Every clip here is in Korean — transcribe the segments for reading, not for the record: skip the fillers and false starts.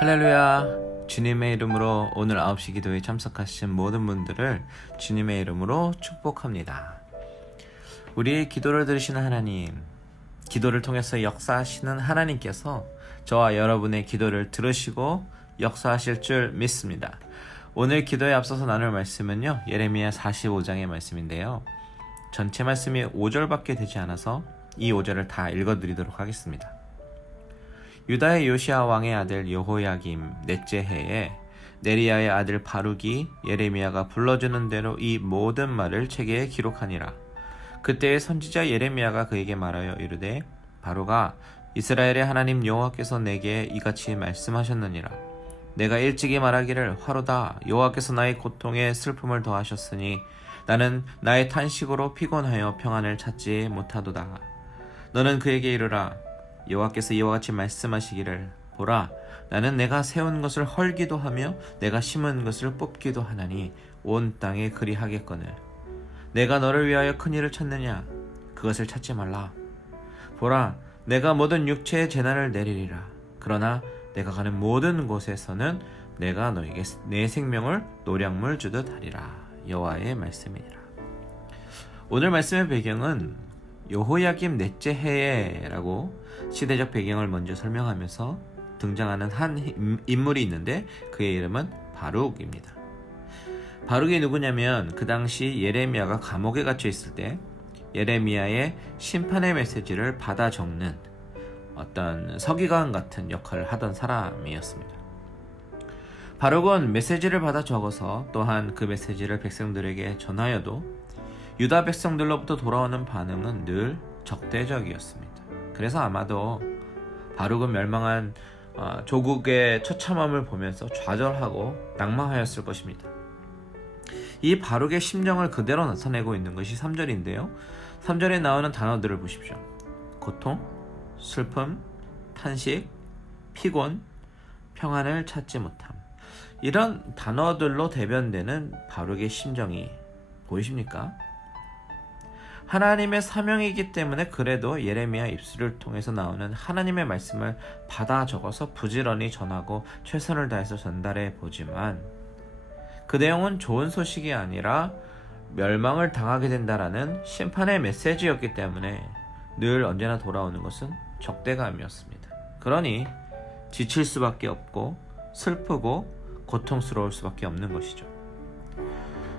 할렐루야. 주님의 이름으로 오늘 9시 기도에 참석하신 모든 분들을 주님의 이름으로 축복합니다. 우리의 기도를 들으시는 하나님, 기도를 통해서 역사하시는 하나님께서 저와 여러분의 기도를 들으시고 역사하실 줄 믿습니다. 오늘 기도에 앞서서 나눌 말씀은요, 예레미야 45장의 말씀인데요. 전체 말씀이 5절밖에 되지 않아서 이 5절을 다 읽어드리도록 하겠습니다. 유다의 요시야 왕의 아들 여호야김 넷째 해에 네리야의 아들 바룩이 예레미야가 불러주는 대로 이 모든 말을 책에 기록하니라. 그때의 선지자 예레미야가 그에게 말하여 이르되, 바룩아, 이스라엘의 하나님 여호와께서 내게 이같이 말씀하셨느니라. 내가 일찍이 말하기를 화로다, 여호와께서 나의 고통에 슬픔을 더하셨으니 나는 나의 탄식으로 피곤하여 평안을 찾지 못하도다. 너는 그에게 이르라, 여호와께서 이와 같이 말씀하시기를, 보라, 나는 내가 세운 것을 헐기도 하며 내가 심은 것을 뽑기도 하나니 온 땅에 그리하겠거늘. 내가 너를 위하여 큰 일을 찾느냐? 그것을 찾지 말라. 보라, 내가 모든 육체의 재난을 내리리라. 그러나 내가 가는 모든 곳에서는 내가 너에게 내 생명을 노량물 주듯 하리라. 여호와의 말씀이니라. 오늘 말씀의 배경은 여호야김 넷째 해에라고 시대적 배경을 먼저 설명하면서 등장하는 한 인물이 있는데 그의 이름은 바룩입니다. 바룩이 누구냐면 그 당시 예레미야가 감옥에 갇혀 있을 때 예레미야의 심판의 메시지를 받아 적는 어떤 서기관 같은 역할을 하던 사람이었습니다. 바룩은 메시지를 받아 적어서 또한 그 메시지를 백성들에게 전하여도 유다 백성들로부터 돌아오는 반응은 늘 적대적이었습니다. 그래서 아마도 바룩은 멸망한 조국의 처참함을 보면서 좌절하고 낙망하였을 것입니다. 이 바룩의 심정을 그대로 나타내고 있는 것이 3절인데요. 3절에 나오는 단어들을 보십시오. 고통, 슬픔, 탄식, 피곤, 평안을 찾지 못함. 이런 단어들로 대변되는 바룩의 심정이 보이십니까? 하나님의 사명이기 때문에 그래도 예레미야 입술을 통해서 나오는 하나님의 말씀을 받아 적어서 부지런히 전하고 최선을 다해서 전달해 보지만 그 내용은 좋은 소식이 아니라 멸망을 당하게 된다라는 심판의 메시지였기 때문에 늘 언제나 돌아오는 것은 적대감이었습니다. 그러니 지칠 수밖에 없고 슬프고 고통스러울 수밖에 없는 것이죠.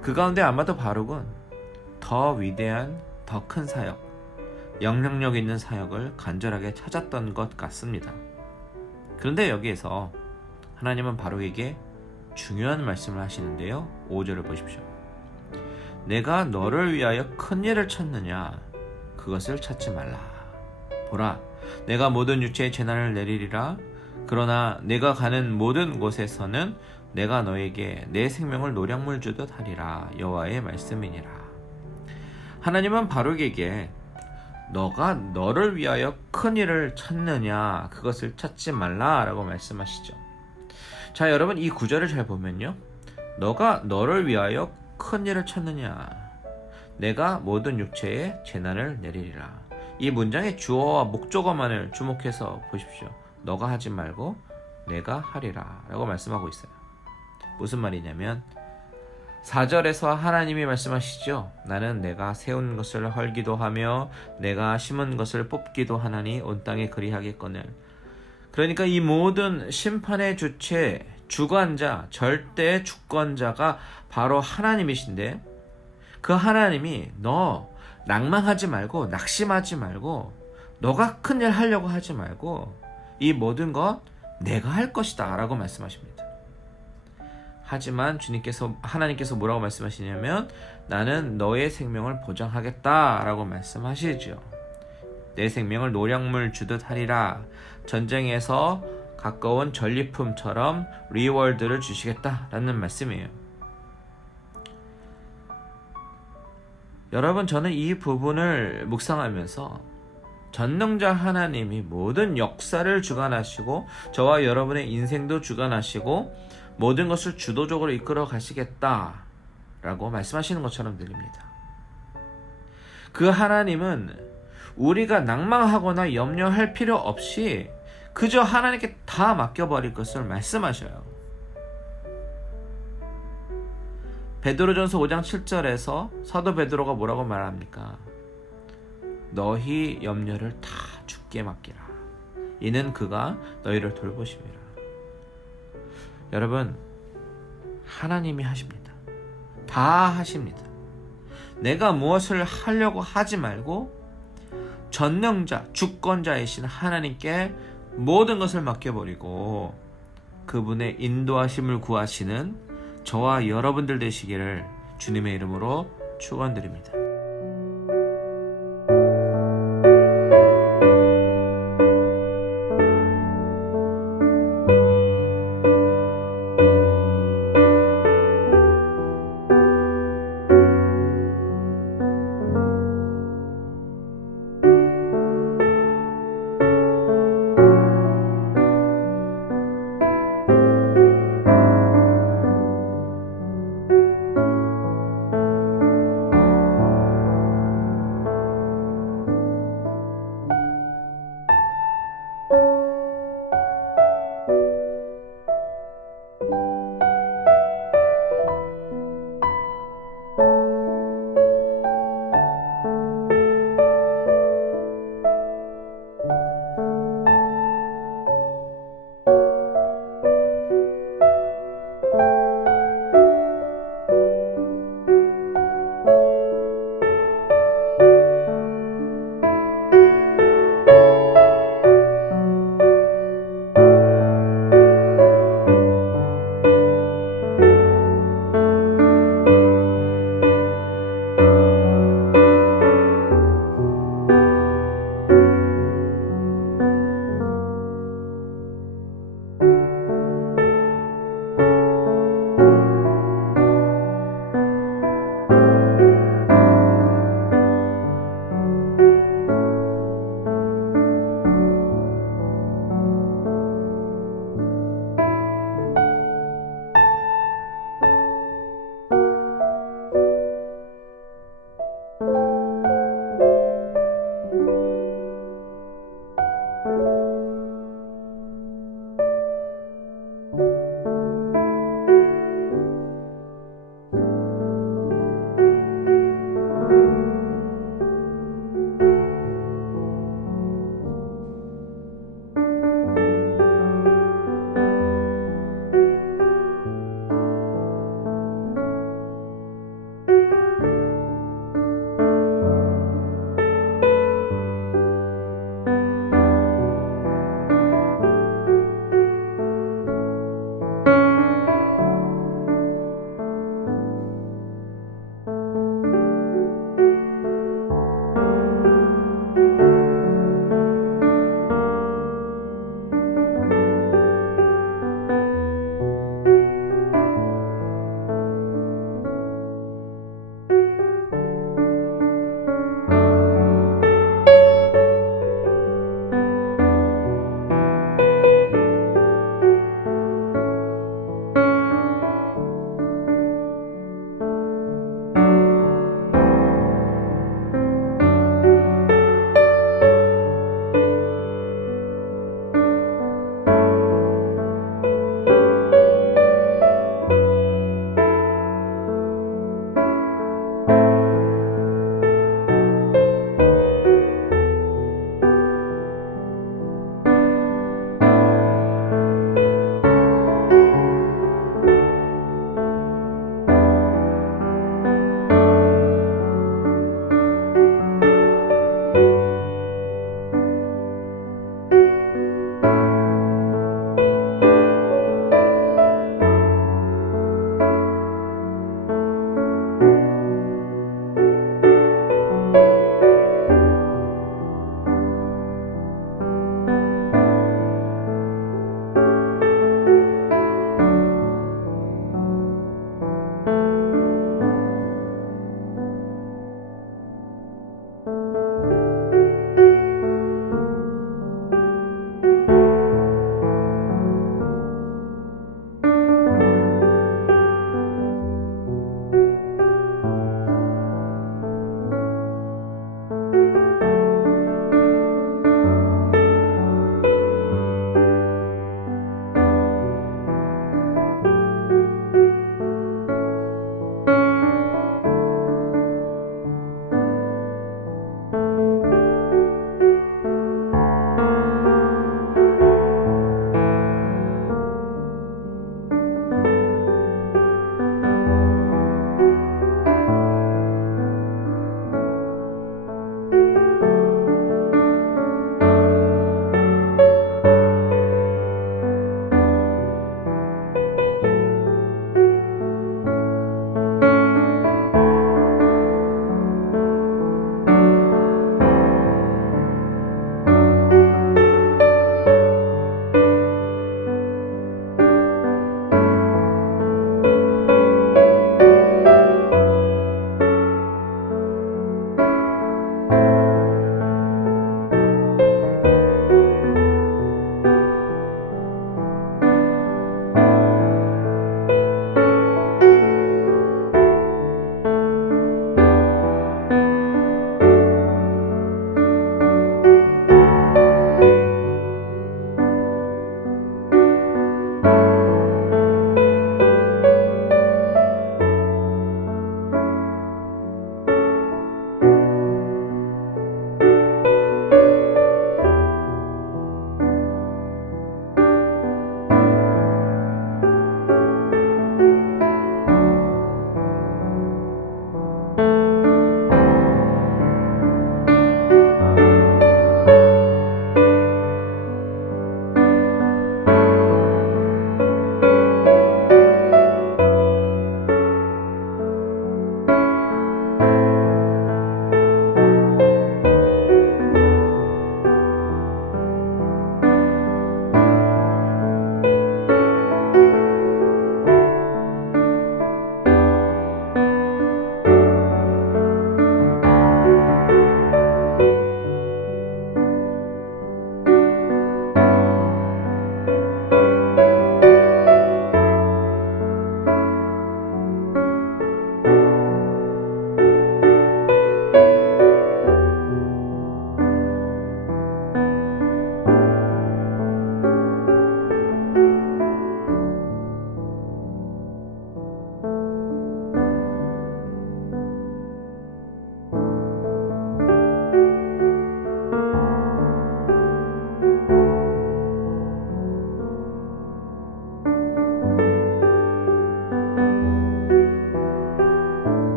그 가운데 아마도 바룩은 더 위대한 더 큰 사역, 영향력 있는 사역을 간절하게 찾았던 것 같습니다. 그런데 여기에서 하나님은 바룩에게 중요한 말씀을 하시는데요. 5절을 보십시오. 내가 너를 위하여 큰 일을 찾느냐? 그것을 찾지 말라. 보라, 내가 모든 육체의 재난을 내리리라. 그러나 내가 가는 모든 곳에서는 내가 너에게 내 생명을 노량물 주듯 하리라. 여호와의 말씀이니라. 하나님은 바룩에게 너가 너를 위하여 큰 일을 찾느냐, 그것을 찾지 말라라고 말씀하시죠. 자, 여러분, 이 구절을 잘 보면요, 너가 너를 위하여 큰 일을 찾느냐, 내가 모든 육체에 재난을 내리리라. 이 문장의 주어와 목적어만을 주목해서 보십시오. 너가 하지 말고 내가 하리라 라고 말씀하고 있어요. 무슨 말이냐면 4절에서 하나님이 말씀하시죠. 나는 내가 세운 것을 헐기도 하며 내가 심은 것을 뽑기도 하나니 온 땅에 그리하겠거늘. 그러니까 이 모든 심판의 주체, 주관자, 절대 주권자가 바로 하나님이신데 그 하나님이 너 낭망하지 말고 낙심하지 말고 너가 큰일 하려고 하지 말고 이 모든 것 내가 할 것이다 라고 말씀하십니다. 하지만 하나님께서 뭐라고 말씀하시냐면 나는 너의 생명을 보장하겠다 라고 말씀하시죠. 내 생명을 노량물 주듯 하리라. 전쟁에서 가까운 전리품처럼 리워드를 주시겠다 라는 말씀이에요. 여러분, 저는 이 부분을 묵상하면서 전능자 하나님이 모든 역사를 주관하시고 저와 여러분의 인생도 주관하시고 모든 것을 주도적으로 이끌어 가시겠다라고 말씀하시는 것처럼 들립니다. 그 하나님은 우리가 낭망하거나 염려할 필요 없이 그저 하나님께 다 맡겨버릴 것을 말씀하셔요. 베드로전서 5장 7절에서 사도 베드로가 뭐라고 말합니까? 너희 염려를 다 주께 맡기라. 이는 그가 너희를 돌보심이라. 여러분, 하나님이 하십니다. 다 하십니다. 내가 무엇을 하려고 하지 말고 전능자, 주권자이신 하나님께 모든 것을 맡겨버리고 그분의 인도하심을 구하시는 저와 여러분들 되시기를 주님의 이름으로 축원드립니다.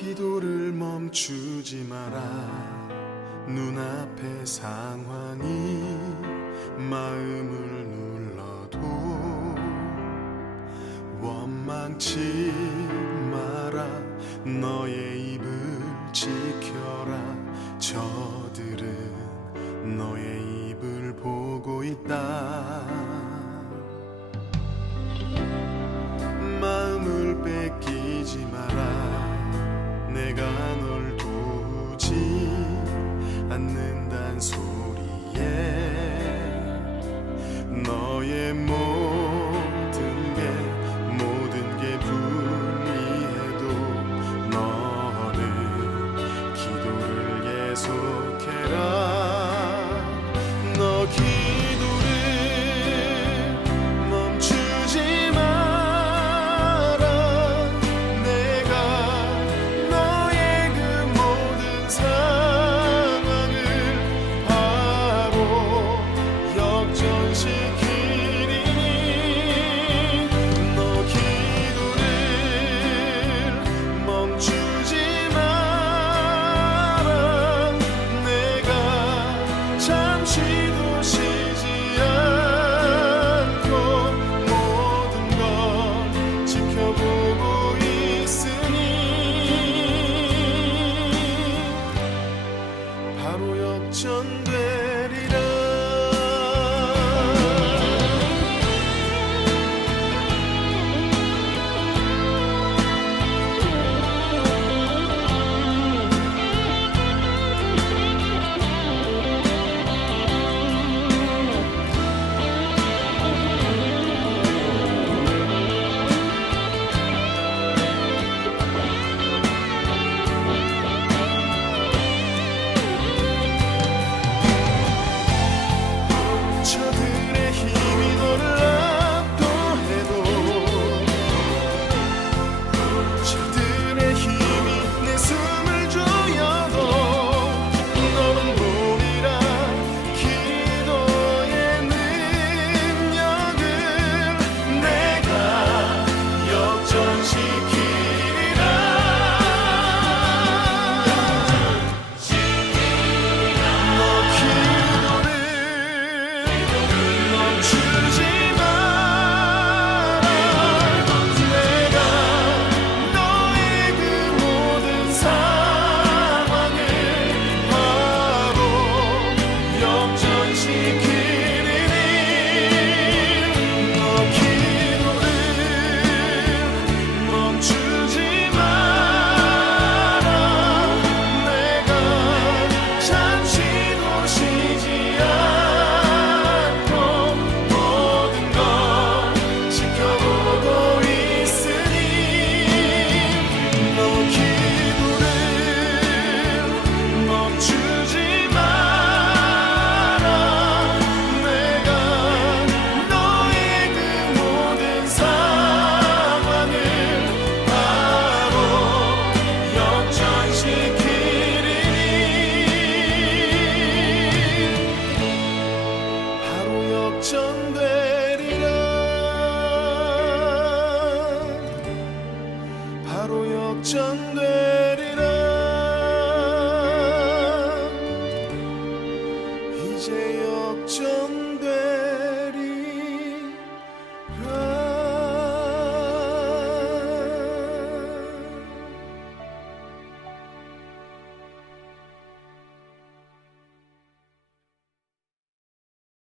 기도를 멈추지 마라. 눈앞의 상황이 마음을 눌러도 원망치 마라. 너의 입을 지켜라. 저들은 너의 입을 보고 있다. 마음을 뺏기지 마라. 내가 널 도우지 않는단 소리에 너의 모든 게 불리해도 너는 기도를 계속해라. 너 기도를 멈추지 마라. 내가 너의 그 모든 상황을 바로 역전시키리니 너 기도를 멈추지 마라. 내가 잠시도 쉬지 않고 모든 걸 지켜보고 있으니 바로 역전되리라. 저들의 힘이 너를 압도해도 저들의 힘이 내 숨을 조여도 너는 보리라. 기도의 능력을 내가 역전시키리라. 너 기도를 멈추지 마라. 내가 너의 그 모든 상황을 바로 역전시키리니 너 기도를 멈추지 마라. 내가 잠시도 쉬지 않고 모든 걸 지켜보고 있으니 너 기도를 멈추지 마라. 내가 너의 그 모든 상황을 바로 역전시키리니 바로 역전되리라. 바로 역전되리라.